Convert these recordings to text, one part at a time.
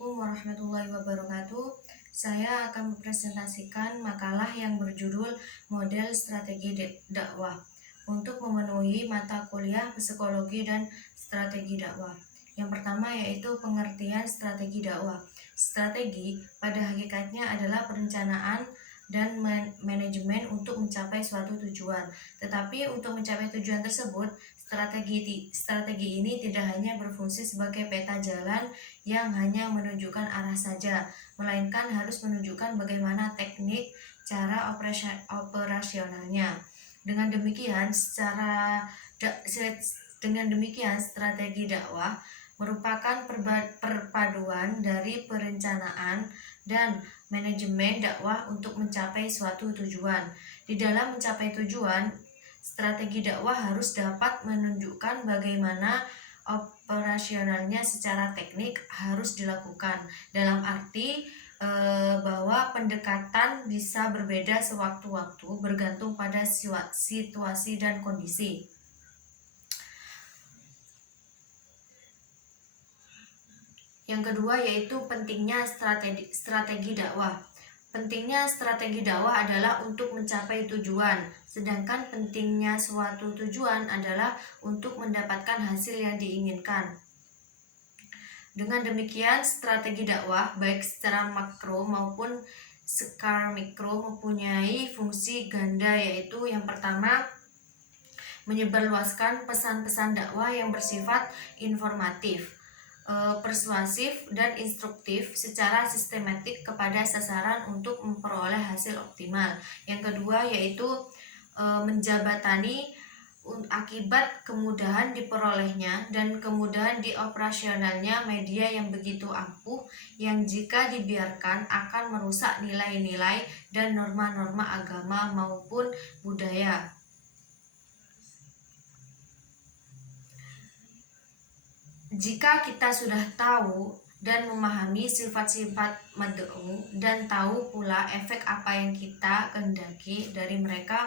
Assalamualaikum warahmatullahi wabarakatuh. Saya akan mempresentasikan makalah yang berjudul Model Strategi Dakwah untuk memenuhi mata kuliah Psikologi dan Strategi Dakwah. Yang pertama yaitu pengertian strategi dakwah. Strategi pada hakikatnya adalah perencanaan dan manajemen untuk mencapai suatu tujuan. Tetapi untuk mencapai tujuan tersebut, strategi ini tidak hanya berfungsi sebagai peta jalan yang hanya menunjukkan arah saja, melainkan harus menunjukkan bagaimana teknik cara operasionalnya. Dengan demikian, strategi dakwah merupakan perpaduan dari perencanaan dan manajemen dakwah untuk mencapai suatu tujuan. Di dalam mencapai tujuan, strategi dakwah harus dapat menunjukkan bagaimana operasionalnya secara teknik harus dilakukan. Dalam arti bahwa pendekatan bisa berbeda sewaktu-waktu bergantung pada situasi dan kondisi. Yang kedua yaitu pentingnya strategi dakwah. Pentingnya strategi dakwah adalah untuk mencapai tujuan, sedangkan pentingnya suatu tujuan adalah untuk mendapatkan hasil yang diinginkan. Dengan demikian, strategi dakwah baik secara makro maupun skala mikro mempunyai fungsi ganda, yaitu yang pertama, menyebarluaskan pesan-pesan dakwah yang bersifat informatif, persuasif, dan instruktif secara sistematik kepada sasaran untuk memperoleh hasil optimal. Yang kedua yaitu menjabatani akibat kemudahan diperolehnya dan kemudahan dioperasionalnya media yang begitu ampuh yang jika dibiarkan akan merusak nilai-nilai dan norma-norma agama maupun budaya. Jika kita sudah tahu dan memahami sifat-sifat mad'u dan tahu pula efek apa yang kita kehendaki dari mereka,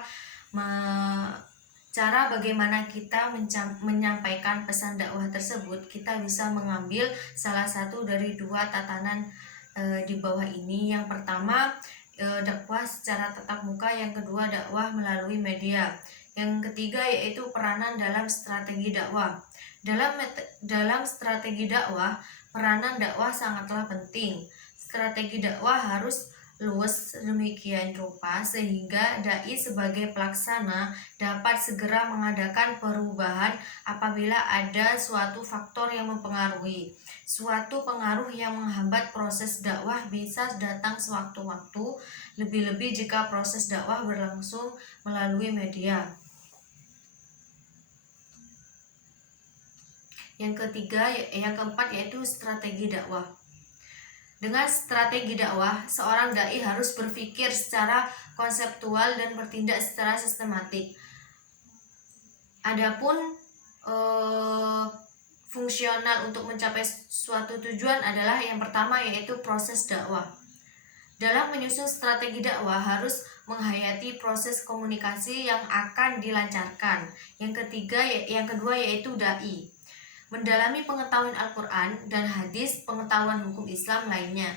cara bagaimana kita menyampaikan pesan dakwah tersebut, kita bisa mengambil salah satu dari dua tatanan di bawah ini. Yang pertama, dakwah secara tatap muka. Yang kedua, dakwah melalui media. Yang ketiga yaitu peranan dalam strategi dakwah. Dalam strategi dakwah, peranan dakwah sangatlah penting. Strategi dakwah harus luwes demikian rupa sehingga dai sebagai pelaksana dapat segera mengadakan perubahan apabila ada suatu faktor yang mempengaruhi. Suatu pengaruh yang menghambat proses dakwah bisa datang sewaktu-waktu, lebih-lebih jika proses dakwah berlangsung melalui media. Yang keempat yaitu strategi dakwah. Dengan strategi dakwah, seorang dai harus berpikir secara konseptual dan bertindak secara sistematik. Adapun fungsional untuk mencapai suatu tujuan adalah yang pertama yaitu proses dakwah. Dalam menyusun strategi dakwah harus menghayati proses komunikasi yang akan dilancarkan. Yang kedua yaitu dai. Mendalami pengetahuan Al-Quran dan hadis, pengetahuan hukum Islam lainnya,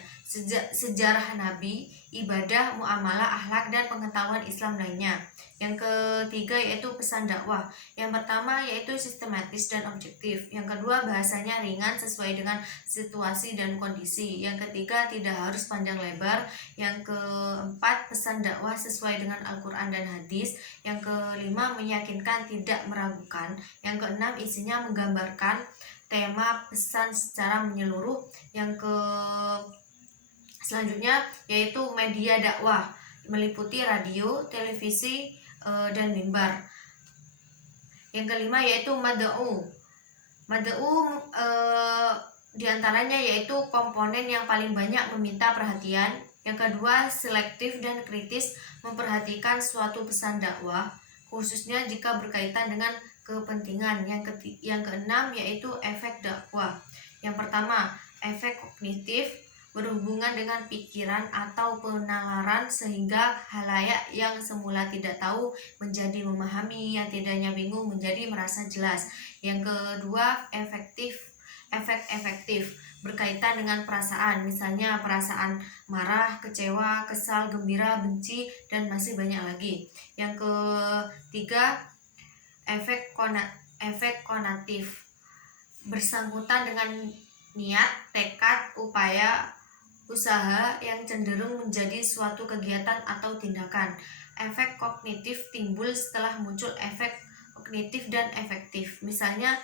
sejarah Nabi, ibadah, muamalah, akhlak, dan pengetahuan Islam lainnya. Yang ketiga yaitu pesan dakwah. Yang pertama yaitu sistematis dan objektif. Yang kedua bahasanya ringan sesuai dengan situasi dan kondisi. Yang ketiga tidak harus panjang lebar. Yang keempat pesan dakwah sesuai dengan Al-Quran dan hadis. Yang kelima meyakinkan tidak meragukan. Yang keenam isinya menggambarkan tema pesan secara menyeluruh. Selanjutnya yaitu media dakwah, meliputi radio, televisi, dan mimbar. Yang kelima yaitu mad'u. Mad'u diantaranya yaitu komponen yang paling banyak meminta perhatian. Yang kedua selektif dan kritis, memperhatikan suatu pesan dakwah, khususnya jika berkaitan dengan kepentingan. Yang keenam yaitu efek dakwah. Yang pertama, efek kognitif, berhubungan dengan pikiran atau penalaran sehingga halayak yang semula tidak tahu menjadi memahami, yang tidaknya bingung menjadi merasa jelas. Yang kedua, efek efektif, berkaitan dengan perasaan, misalnya perasaan marah, kecewa, kesal, gembira, benci, dan masih banyak lagi. Yang ketiga, efek konatif, bersangkutan dengan niat, tekad, upaya, usaha yang cenderung menjadi suatu kegiatan atau tindakan. Efek kognitif timbul setelah muncul efek kognitif dan efektif. Misalnya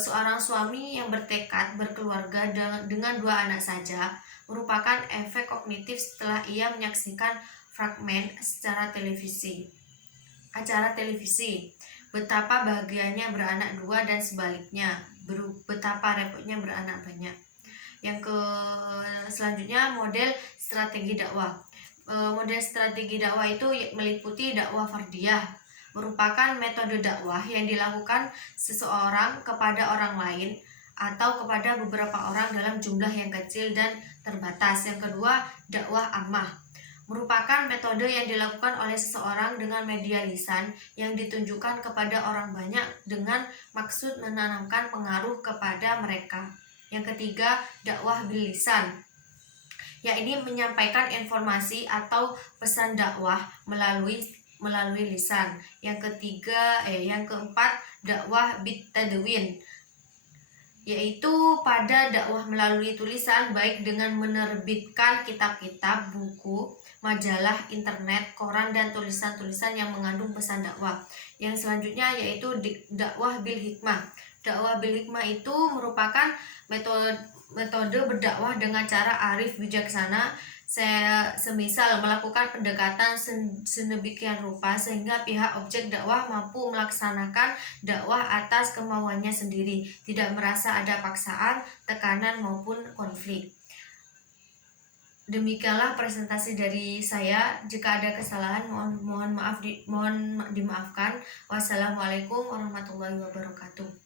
seorang suami yang bertekad berkeluarga dengan 2 anak saja merupakan efek kognitif setelah ia menyaksikan fragmen acara televisi betapa bahagianya beranak 2 dan sebaliknya betapa repotnya beranak banyak. Yang selanjutnya, model strategi dakwah. Model strategi dakwah itu meliputi dakwah fardiyah, merupakan metode dakwah yang dilakukan seseorang kepada orang lain atau kepada beberapa orang dalam jumlah yang kecil dan terbatas. Yang kedua, dakwah ammah, merupakan metode yang dilakukan oleh seseorang dengan media lisan yang ditunjukkan kepada orang banyak dengan maksud menanamkan pengaruh kepada mereka. Yang ketiga, dakwah bil lisan, yakni menyampaikan informasi atau pesan dakwah melalui lisan. Yang keempat, dakwah bit tadwin, yaitu pada dakwah melalui tulisan, baik dengan menerbitkan kitab-kitab, buku, majalah, internet, koran, dan tulisan-tulisan yang mengandung pesan dakwah. Yang selanjutnya yaitu dakwah bil hikmah. Dakwah bil hikmah itu merupakan metode berdakwah dengan cara arif bijaksana, semisal melakukan pendekatan sedemikian rupa sehingga pihak objek dakwah mampu melaksanakan dakwah atas kemauannya sendiri, tidak merasa ada paksaan, tekanan maupun konflik. Demikianlah presentasi dari saya. Jika ada kesalahan mohon dimaafkan. Wassalamualaikum warahmatullahi wabarakatuh.